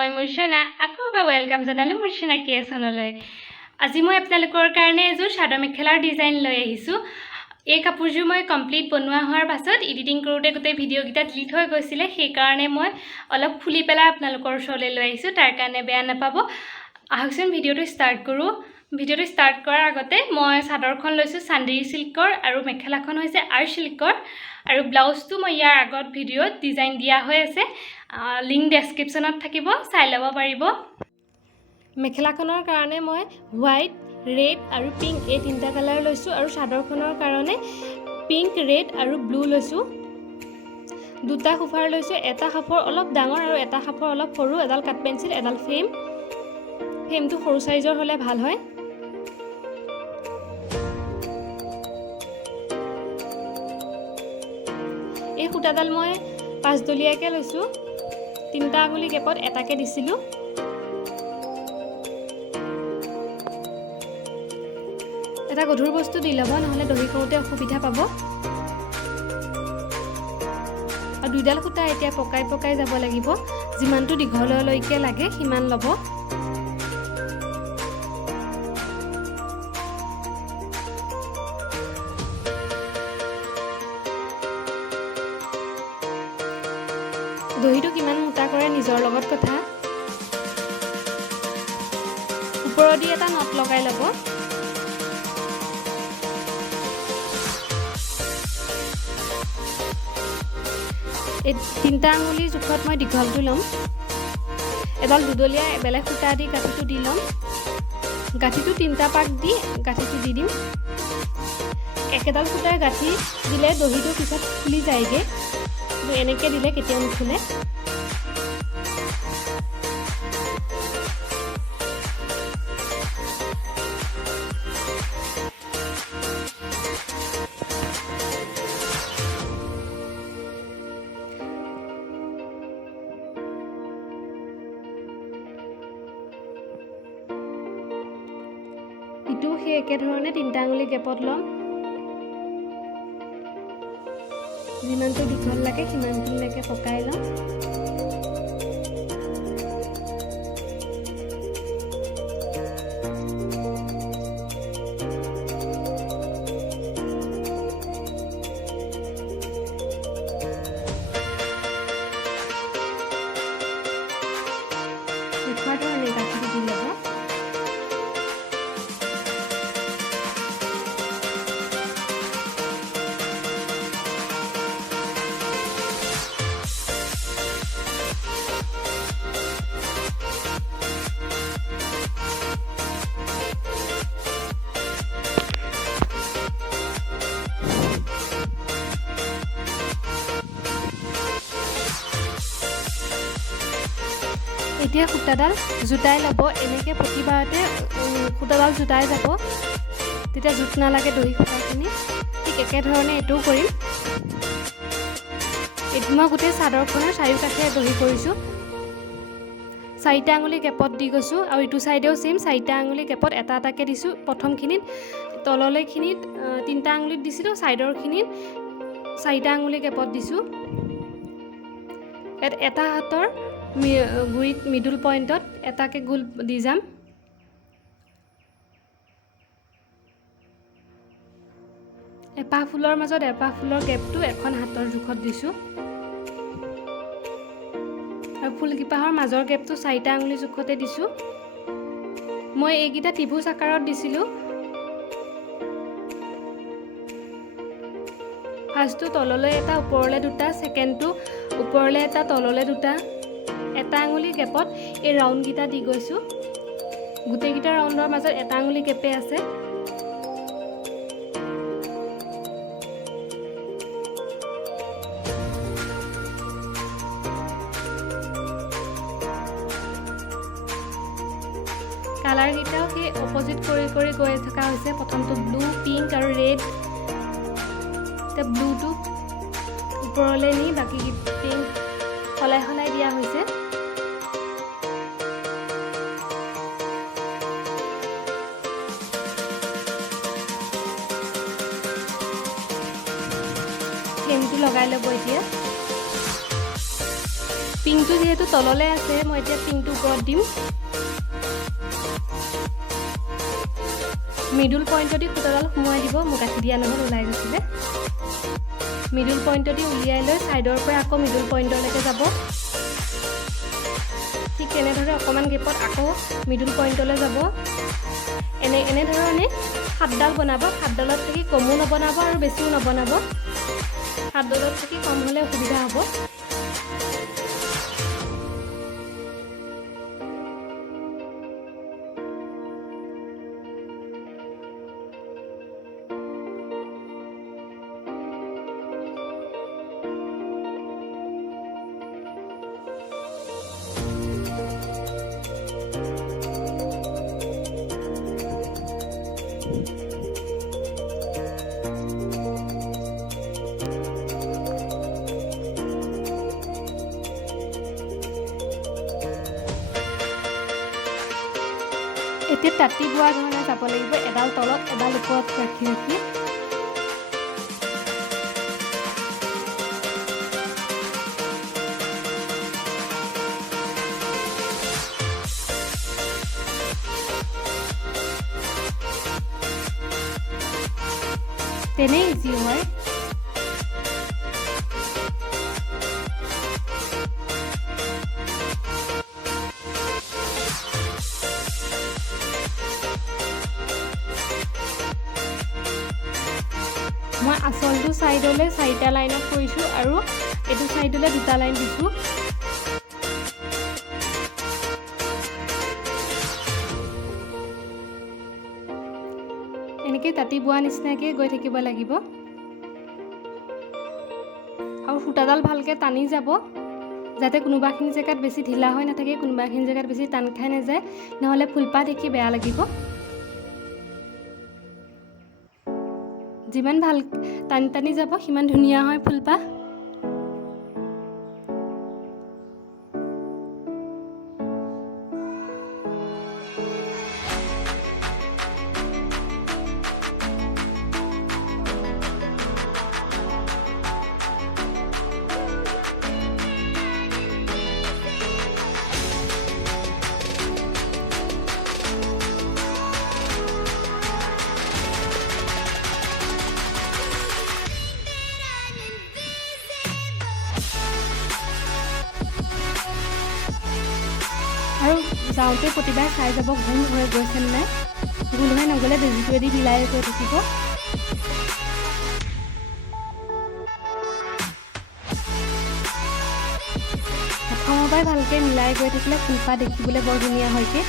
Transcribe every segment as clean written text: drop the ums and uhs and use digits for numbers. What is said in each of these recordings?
মই Murshana আকৌ welcome জনালো Murshana ক্ৰিয়েচনলৈ আজি মই আপোনালোকৰ কাৰণে এযোৰ চাদৰ মেখেলাৰ ডিজাইন লৈ আহিছো এই কাপোৰযোৰ মই কমপ্লিট বনোৱা হোৱাৰ পাছত এডিটিং কৰোতে গোটেই ভিডিও গিটা ডিলিট হৈ গৈছিল সেই কাৰণে মই অলপ খুলি পেলাই আপোনালোকৰ ওচৰলৈ লৈ আহিছো তাৰ কাৰণে বেয়া নাপাব আহকচোন ভিডিওটো ষ্টাৰ্ট কৰো ভিডিওটো ষ্টাৰ্ট কৰাৰ আগতে মই চাদৰখন লৈছো চান্দেৰী সিল্কৰ আৰু মেখেলাখন হৈছে আৰ সিল্কৰ আৰু ব্লাউজটো মই ইয়াৰ আগত ভিডিওত ডিজাইন দিয়া হৈ আছে লিংক ডেসক্ৰিপচনত থাকিব চাই লব পাৰিব মেখেলাখনৰ কাৰণে মই হোৱাইট ৰেড আৰু পিংক এই তিনটা কালাৰ লৈছো আৰু চাদৰখনৰ কাৰণে পিংক ৰেড আৰু ব্লু লৈছো দুটা খুফাৰ লৈছো এটা খাফৰ অলপ ডাঙৰ আৰু এটা খাফৰ অলপ সৰু এডাল কাট পেন্সিল এডাল ফ্ৰেমটো সৰু সাইজৰ হলে ভাল হয় এই খুটাডাল মই 5 দলিয়াকে লৈছো তিনটা আঙুলি গেপত এটাকে দিছিলো এটা গধুৰ বস্তু দি লব নহলে দহি কৰোতে অসুবিধা পাব আৰু দুইডাল খুটা এতিয়া পকাই যাব লাগিব যিমানটো দীঘললৈকে লাগে সিমান লব দহিটো কিমান মোটা কৰে নিজৰ লগত কথা ওপৰদি এটা নট লগাই লব এই তিনটা আঙুলি জোখত মই দীঘলটো লম এডাল দুদলীয়া বেলেগ খুটা দি গাঠিটো দি লম গাঠিটো তিনটা পাক দি গাঠিটো দি দিম একেডাল খুটাৰ গাঠি দিলে দহিটো পিছত খুলি যায়গে এনেকে দিলে কেতিয়াও নুখুলে ইটো সেই একে ধৰণে তিনটা আঙুলি গেপত লম যিমানটো দীঘল লাগে সিমানটোলৈকে পকাই লম এতিয়া খুটাডাল জুটাই লব এনেকে প্ৰতিবাৰতে খুটাডাল জুটাই যাব তেতিয়া জুট নালাগে দহি খুটাখিনি ঠিক একে ধৰণে এটো কৰিম এটো মই গোটেই চাদৰখনৰ চাৰিওকাষে দহি কৰিছো চাৰিটা আঙুলি গেপত দি গৈছো আৰু ইটো সাইডেও সেম চাৰিটা আঙুলি গেপত এটা এটাকে দিছো প্ৰথমখিনিত তললৈ খিনিত তিনটা আঙুলিত দিছিলো সাইডৰ খিনিত চাৰিটা আঙুলি গেপত দিছো এটা হাতৰ গুৰিত মিডল পইণ্টত এটাকে গোল দি যাম এপাহ ফুলৰ মাজত এপাহ ফুলৰ গেপটো এখন হাতৰ জোখত দিছো আৰু ফুলকিপাহৰ মাজৰ গেপটো চাৰিটা আঙুলি জোখতে দিছো মই এইগিটা ত্ৰিভুজ আকাৰত দিছিলো ফাৰ্ষ্টটো তললৈ এটা ওপৰলৈ দুটা সেকেন্ডটো ওপৰলৈ এটা তললৈ দুটা এটা আঙুলি গেপত এই ৰাউন্ড গিটা দি গৈছো গুটেই গিটা ৰাউন্ডৰ মাজত এটা আঙুলি গেপে আছে কালাৰ গিটাও কি অপোজিট কৰি গৈ থকা হৈছে প্ৰথমটো ব্লু পিংক আৰু ৰেড তে ব্লুটো ওপৰলৈ নি বাকি পিংক হলাই দিয়া হৈছে ফ্লেমটো লগাই ল'ব এতিয়া পিংটো যেহেতু তললে আছে মই এতিয়া পিংটো ওপৰত দিম মিডল পইণ্টত সুতাডাল সোমোৱাই দিব মোক কাটি দিয়া নহ'ল ওলাই গৈছিলে মিডল পইণ্টত উলিয়াই লৈ সাইডৰ পৰা আকৌ মিডল পইণ্টলৈকে যাব ঠিক তেনেদৰে অকমান গেপত আকৌ মিডল পইণ্টলৈ যাব এনেধৰণে সাতডাল বনাব সাতডালত থাকি কমো নবনাব আৰু বেছিও নবনাব সাতডালত থাকি কম হ'লে অসুবিধা হ'ব এতিয়া তাঁতি বোৱা ধৰণে যাব লাগিব এডাল তলত এডাল ওপৰত ৰাখি ৰাখি তেনেই ইজি হয় মই আসলটো সাইডলে 4টা লাইনত কৰিছো আৰু এটো সাইডলে 2টা লাইন দিছো এনেকৈ তাঁতি বোৱা নিচিনাকৈ গৈ থাকিব লাগিব আৰু সূতাডাল ভালকৈ টানি যাব যাতে কোনোবাখিনি জেগাত বেছি ঢিলা হৈ নাথাকে কোনোবাখিনি জেগাত বেছি টান খাই নাযায় নহ'লে ফুলপাহ দেখি বেয়া লাগিব যিমান ভাল টানি টানি যাব সিমান ধুনীয়া হয় ফুলপাহ আৰু যাওঁতে প্ৰতিবাৰ চাই যাব গোল হৈ গৈছে নাই গোল হৈ নগ'লে বেজিটোৱেদি মিলাই গৈ থাকিব প্ৰথমৰ পৰাই ভালকৈ মিলাই গৈ থাকিলে ফুলপাহ দেখিবলৈ বৰ ধুনীয়া হয়কে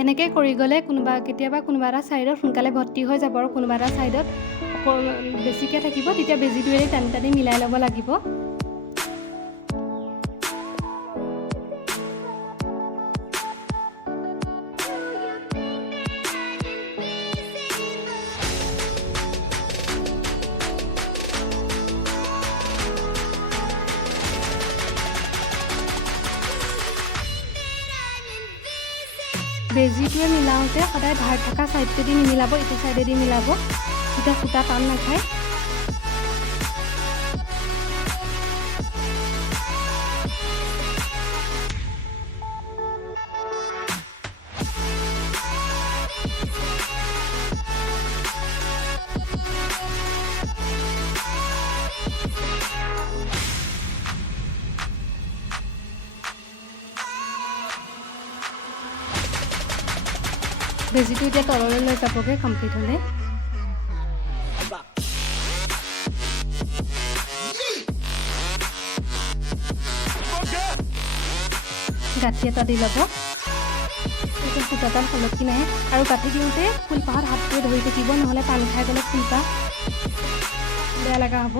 এনেকৈ কৰি গ'লে কেতিয়াবা কোনোবা এটা ছাইডত সোনকালে ভৰ্তি হৈ যাব আৰু কোনোবা এটা ছাইডত বেছিকৈ থাকিব তেতিয়া বেজিটোৱেদি টানি টানি মিলাই ল'ব লাগিব বেজিটোৱে মিলাওঁতে সদায় ধাৰ থকা ছাইডটোদি নিমিলাব ইটো ছাইডেদি মিলাব তেতিয়া সূতা টান নাখায় বেজিটো এতিয়া তললৈ লৈ যাবগৈ কমপ্লিট হ'লে গাঁঠি এটা দি ল'ব যাতে সূতাডাল খলকি নাহে আৰু গাঁঠি দিওঁতে ফুলপাহত হাতটোৱে ধৰি থাকিব নহ'লে টান খাই গ'লে ফুলপাহ বেয়া লগা হ'ব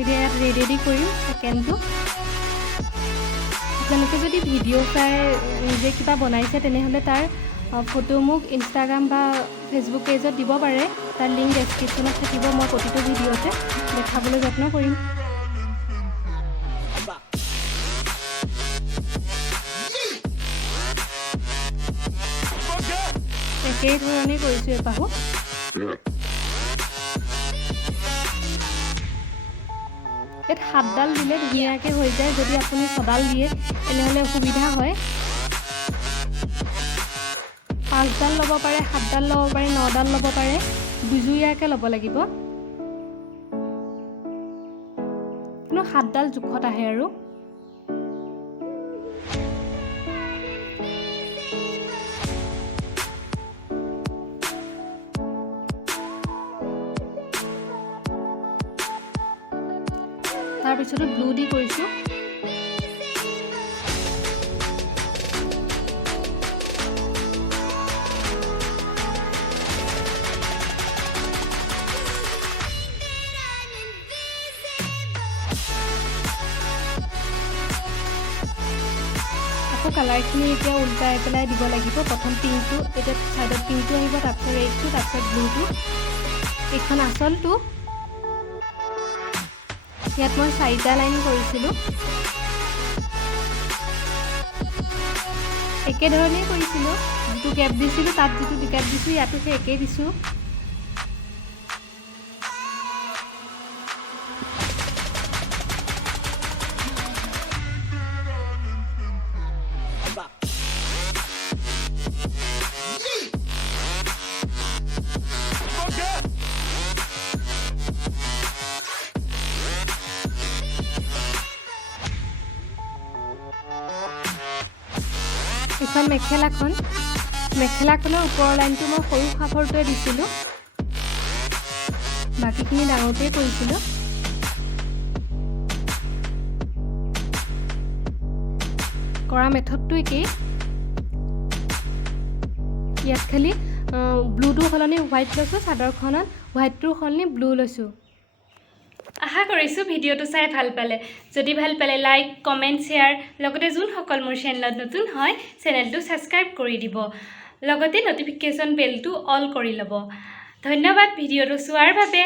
এতিয়া ইয়াত ৰেডি কৰিম ছেকেণ্ডটো আপোনালোকে যদি ভিডিঅ' চাই নিজে কিবা বনাইছে তেনেহ'লে তাৰ ফটো মোক ইনষ্টাগ্ৰাম বা ফেচবুক পেজত দিব পাৰে তাৰ লিংক ডেছক্ৰিপশ্যনত থাকিব মই প্ৰতিটো ভিডিঅ'তে দেখাবলৈ যত্ন কৰিম একেই ধৰণেই কৰিছোঁ এপাহো ইয়াত 7ডাল দিলে ধুনীয়াকৈ হৈ যায় যদি আপুনি 6ডাল দিয়ে তেনেহ'লে অসুবিধা হয় 5ডাল ল'ব পাৰে 7ডাল ল'ব পাৰে 9ডাল ল'ব পাৰে দুজুৰীয়াকৈ ল'ব লাগিব কিন্তু 7ডাল জোখত আহে আৰু তাৰপিছতো ব্লু দি কৰিছোঁ আকৌ কালাৰখিনি এতিয়া উল্টাই পেলাই দিব লাগিব প্ৰথম পিংকটো এতিয়া ছাইডত পিংকটো আহিব তাৰপিছত ৰেডটো তাৰপিছত ব্লুটো এইখন আচলটো ইয়াত মই 4টা লাইন কৰিছিলোঁ একেধৰণেই কৰিছিলোঁ যিটো কেপ দিছিলোঁ তাত যিটো কেপ দিছোঁ ইয়াতো সেই একেই দিছোঁ এখন মেখেলাখনৰ ওপৰৰ লাইনটো মই সৰু সাফৰটোৱে দিছিলোঁ বাকীখিনি ডাঙৰটোৱে কৰিছিলোঁ কৰা মেথডটো একেই ইয়াত খালি ব্লুটো সলনি হোৱাইট লৈছোঁ চাদৰখনত হোৱাইটটোৰ সলনি ব্লু লৈছোঁ আশা কৰিছোঁ ভিডিঅ'টো চাই ভাল পালে যদি ভাল পালে লাইক কমেণ্ট শ্বেয়াৰ লগতে যোনসকল মোৰ চেনেলত নতুন হয় চেনেলটো ছাবস্ক্ৰাইব কৰি দিব লগতে নটিফিকেশ্যন বেলটো অল কৰি ল'ব ধন্যবাদ ভিডিঅ'টো চোৱাৰ বাবে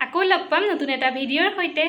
আকৌ লগ পাম নতুন এটা ভিডিঅ'ৰ সৈতে